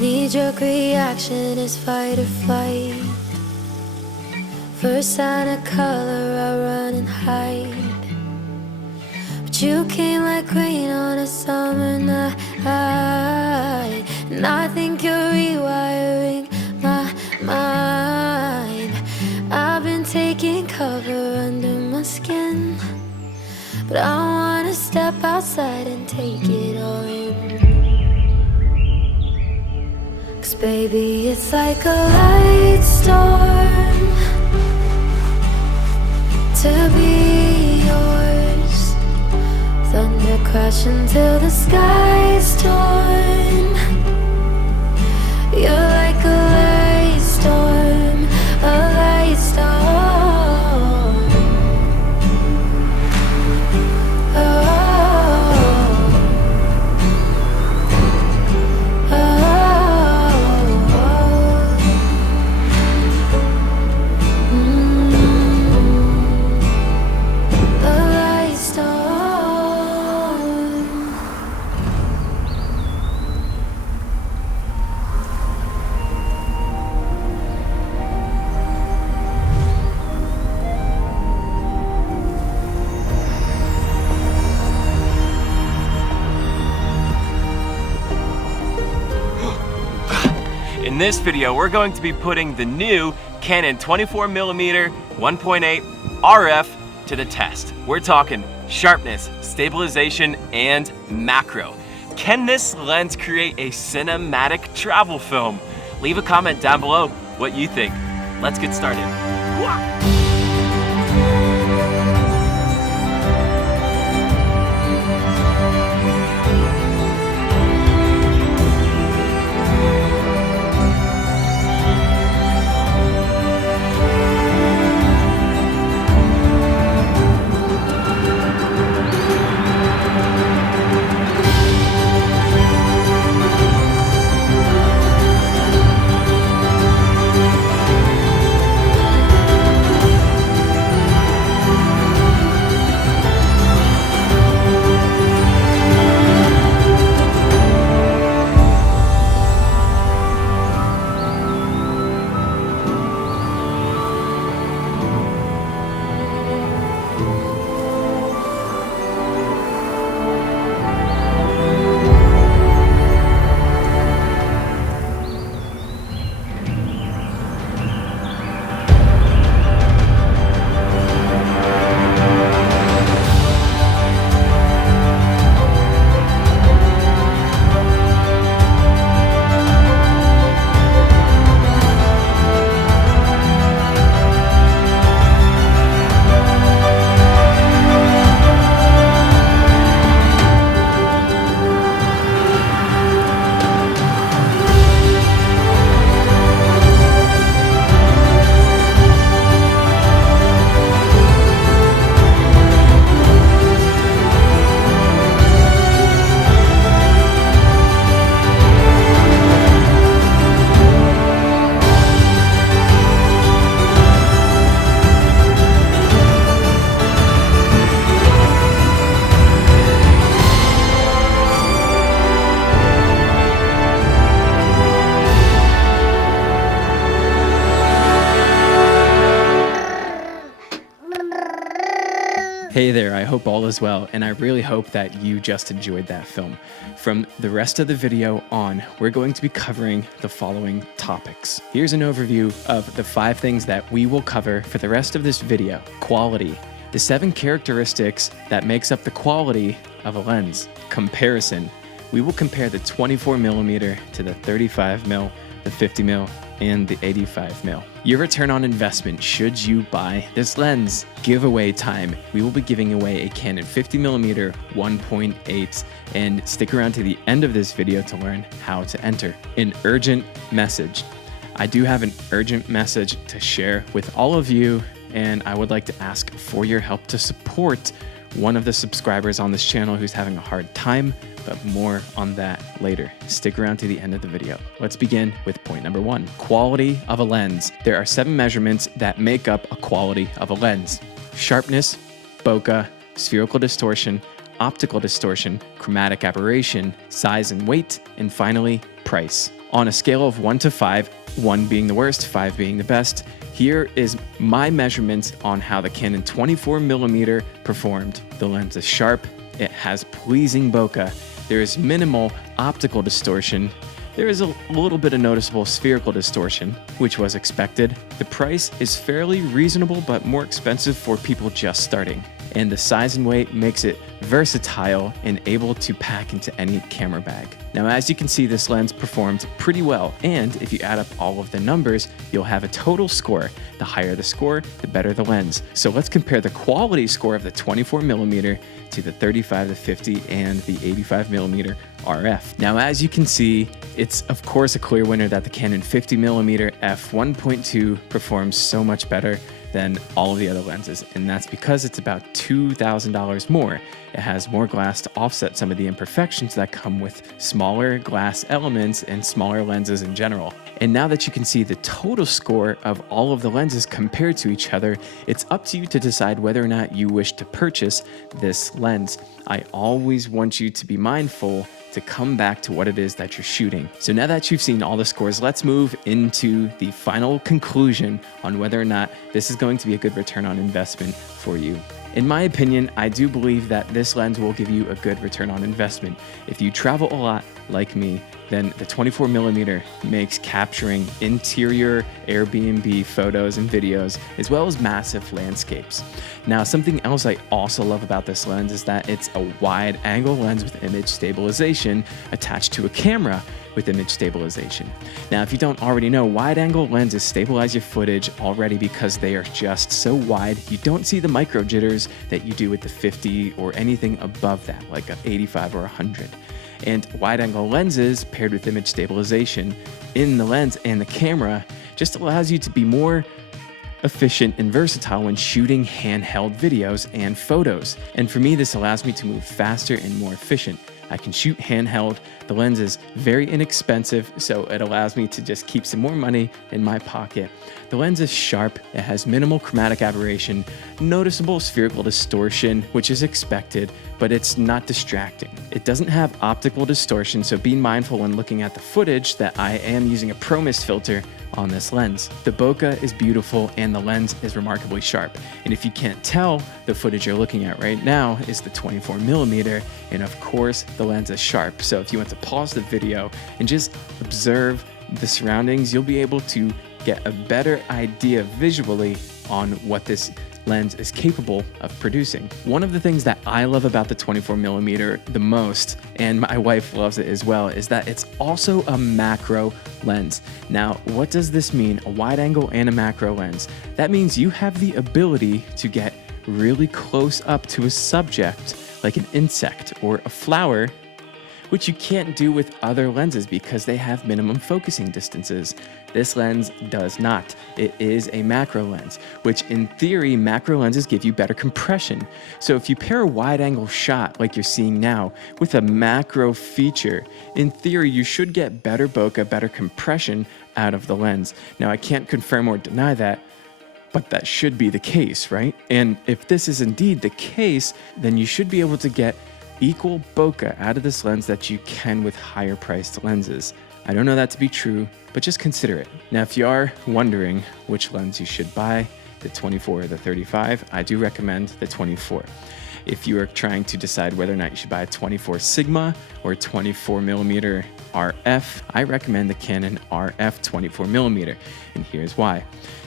Knee-jerk reaction is fight or flight. First sign of color, I run and hide. But you came like rain on a summer night, and I think you're rewiring my mind. I've been taking cover under my skin, but I wanna step outside and take it all in. 'Cause baby, it's like a light storm to be yours. Thunder crashing till the sky's torn. You're like a light storm, a light storm. Oh, In this video, we're going to be putting the new Canon 24mm 1.8 RF to the test. We're talking sharpness, stabilization, and macro. Can this lens create a cinematic travel film? Leave a comment down below what you think. Let's get started. Hey there, I hope all is well, and I really hope that you just enjoyed that film. From the rest of the video on, we're going to be covering the following topics. Here's an overview of the 5 things that we will cover for the rest of this video. Quality, the 7 characteristics that makes up the quality of a lens. Comparison, we will compare the 24mm to the 35mm, the 50mm, and the 85mm. Your return on investment should you buy this lens. Giveaway time. We will be giving away a Canon 50mm 1.8, and stick around to the end of this video to learn how to enter. An urgent message. I do have an urgent message to share with all of you, and I would like to ask for your help to support one of the subscribers on this channel who's having a hard time, but more on that later. Stick around to the end of the video. Let's begin with point number 1, quality of a lens. There are 7 measurements that make up a quality of a lens: sharpness, bokeh, spherical distortion, optical distortion, chromatic aberration, size and weight, and finally, price. On a scale of 1 to 5, 1 being the worst, 5 being the best, here is my measurements on how the Canon 24mm performed. The lens is sharp, it has pleasing bokeh, there is minimal optical distortion, there is a little bit of noticeable spherical distortion, which was expected. The price is fairly reasonable but more expensive for people just starting. And the size and weight makes it versatile and able to pack into any camera bag. Now, as you can see, this lens performed pretty well, and if you add up all of the numbers, you'll have a total score. The higher the score, the better the lens. So let's compare the quality score of the 24mm to the 35 to 50 and the 85mm RF. Now, as you can see, it's of course a clear winner that the Canon 50mm f1.2 performs so much better than all of the other lenses, and that's because it's about $2,000 more. It has more glass to offset some of the imperfections that come with smaller glass elements and smaller lenses in general. And now that you can see the total score of all of the lenses compared to each other, it's up to you to decide whether or not you wish to purchase this lens. I always want you to be mindful to come back to what it is that you're shooting. So now that you've seen all the scores, let's move into the final conclusion on whether or not this is going to be a good return on investment for you. In my opinion, I do believe that this lens will give you a good return on investment. If you travel a lot like me, then the 24mm makes capturing interior Airbnb photos and videos, as well as massive landscapes. Now, something else I also love about this lens is that it's a wide angle lens with image stabilization attached to a camera with image stabilization. Now, if you don't already know, wide angle lenses stabilize your footage already because they are just so wide. You don't see the micro jitters that you do with the 50 or anything above that, like a 85 or 100. And wide angle lenses paired with image stabilization in the lens and the camera just allows you to be more efficient and versatile when shooting handheld videos and photos. And for me, this allows me to move faster and more efficient. I can shoot handheld. The lens is very inexpensive, so it allows me to just keep some more money in my pocket. The lens is sharp, it has minimal chromatic aberration, noticeable spherical distortion, which is expected, but it's not distracting. It doesn't have optical distortion, so be mindful when looking at the footage that I am using a Pro Mist filter on this lens. The bokeh is beautiful and the lens is remarkably sharp. And if you can't tell, the footage you're looking at right now is the 24mm, and of course the lens is sharp. So if you want to pause the video and just observe the surroundings, you'll be able to get a better idea visually on what this lens is capable of producing. One of the things that I love about the 24mm the most, and my wife loves it as well, is that it's also a macro lens. Now, what does this mean? A wide angle and a macro lens. That means you have the ability to get really close up to a subject, like an insect or a flower, which you can't do with other lenses because they have minimum focusing distances. This lens does not. It is a macro lens, which in theory, macro lenses give you better compression. So if you pair a wide angle shot like you're seeing now with a macro feature, in theory, you should get better bokeh, better compression out of the lens. Now, I can't confirm or deny that, but that should be the case, right? And if this is indeed the case, then you should be able to get equal bokeh out of this lens that you can with higher priced lenses. I don't know that to be true, but just consider it. Now, if you are wondering which lens you should buy, the 24 or the 35, I do recommend the 24. If you are trying to decide whether or not you should buy a 24 Sigma or 24mm RF, I recommend the Canon RF 24mm, and here's why.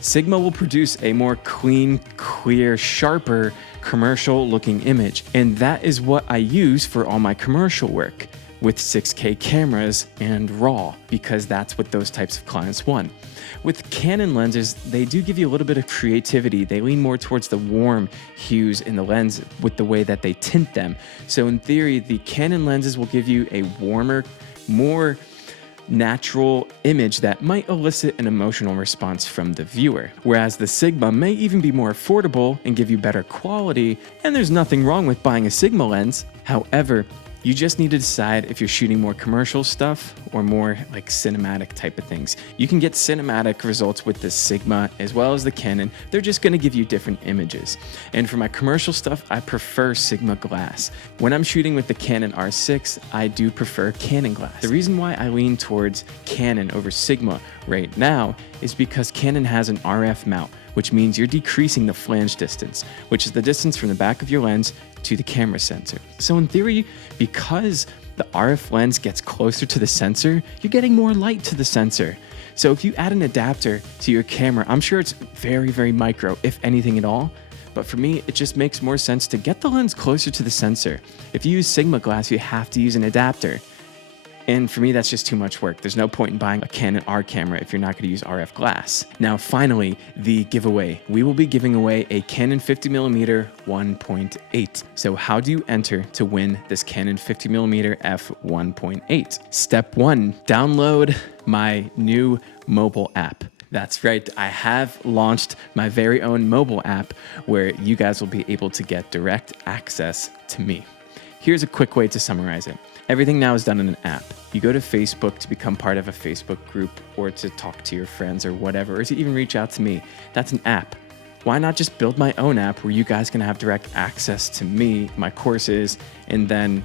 Sigma will produce a more clean, clear, sharper commercial looking image, and that is what I use for all my commercial work with 6K cameras and RAW, because that's what those types of clients want. With Canon lenses, they do give you a little bit of creativity. They lean more towards the warm hues in the lens with the way that they tint them. So in theory, the Canon lenses will give you a warmer, more natural image that might elicit an emotional response from the viewer. Whereas the Sigma may even be more affordable and give you better quality, and there's nothing wrong with buying a Sigma lens. However, You just need to decide if you're shooting more commercial stuff or more like cinematic type of things. You can get cinematic results with the Sigma as well as the Canon. They're just gonna give you different images. And for my commercial stuff, I prefer Sigma glass. When I'm shooting with the Canon R6, I do prefer Canon glass. The reason why I lean towards Canon over Sigma right now is because Canon has an RF mount, which means you're decreasing the flange distance, which is the distance from the back of your lens to the camera sensor. So in theory, because the RF lens gets closer to the sensor, you're getting more light to the sensor. So if you add an adapter to your camera, I'm sure it's very, very micro, if anything at all. But for me, it just makes more sense to get the lens closer to the sensor. If you use Sigma glass, you have to use an adapter. And for me, that's just too much work. There's no point in buying a Canon R camera if you're not gonna use RF glass. Now, finally, the giveaway. We will be giving away a Canon 50mm 1.8. So how do you enter to win this Canon 50mm f 1.8? Step 1, download my new mobile app. That's right, I have launched my very own mobile app where you guys will be able to get direct access to me. Here's a quick way to summarize it. Everything now is done in an app. You go to Facebook to become part of a Facebook group or to talk to your friends or whatever, or to even reach out to me. That's an app. Why not just build my own app where you guys can have direct access to me, my courses, and then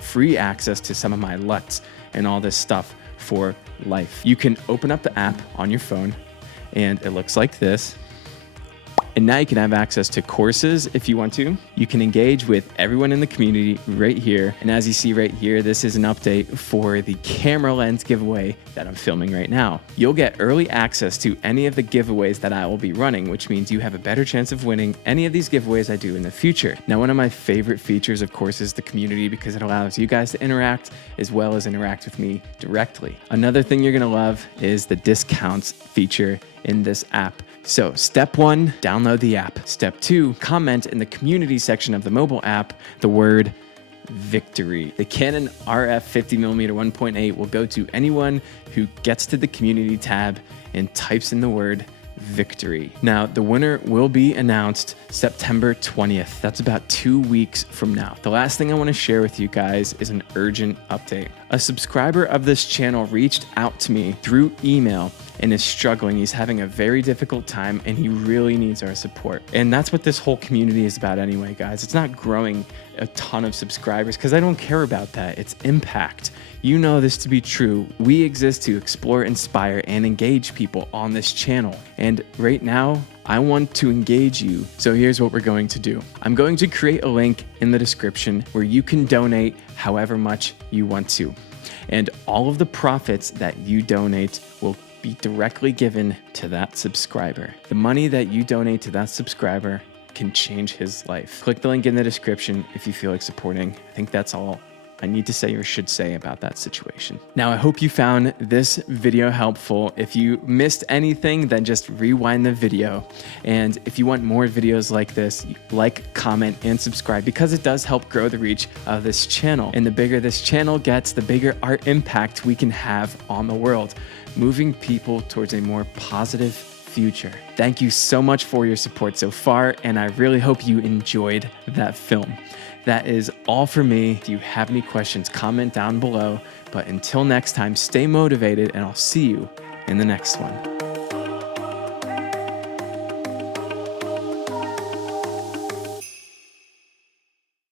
free access to some of my LUTs and all this stuff for life. You can open up the app on your phone and it looks like this. And now you can have access to courses if you want to. You can engage with everyone in the community right here. And as you see right here, this is an update for the camera lens giveaway that I'm filming right now. You'll get early access to any of the giveaways that I will be running, which means you have a better chance of winning any of these giveaways I do in the future. Now, one of my favorite features, of course, is the community because it allows you guys to interact as well as interact with me directly. Another thing you're gonna love is the discounts feature in this app. So step 1, download the app. Step 2, comment in the community section of the mobile app the word victory. The Canon RF 50mm 1.8 will go to anyone who gets to the community tab and types in the word victory. Now, the winner will be announced September 20th. That's about 2 weeks from now. The last thing I want to share with you guys is an urgent update. A subscriber of this channel reached out to me through email and is struggling. He's having a very difficult time and he really needs our support. And that's what this whole community is about anyway, guys. It's not growing a ton of subscribers because I don't care about that. It's impact. You know this to be true. We exist to explore, inspire, and engage people on this channel. And right now, I want to engage you. So here's what we're going to do. I'm going to create a link in the description where you can donate however much you want to. And all of the profits that you donate will be directly given to that subscriber. The money that you donate to that subscriber can change his life. Click the link in the description if you feel like supporting. I think that's all I need to say or should say about that situation. Now, I hope you found this video helpful. If you missed anything, then just rewind the video. And if you want more videos like this, like, comment, and subscribe because it does help grow the reach of this channel. And the bigger this channel gets, the bigger our impact we can have on the world, moving people towards a more positive future. Thank you so much for your support so far, and I really hope you enjoyed that film. That is all for me. If you have any questions, comment down below. But until next time, stay motivated, and I'll see you in the next one.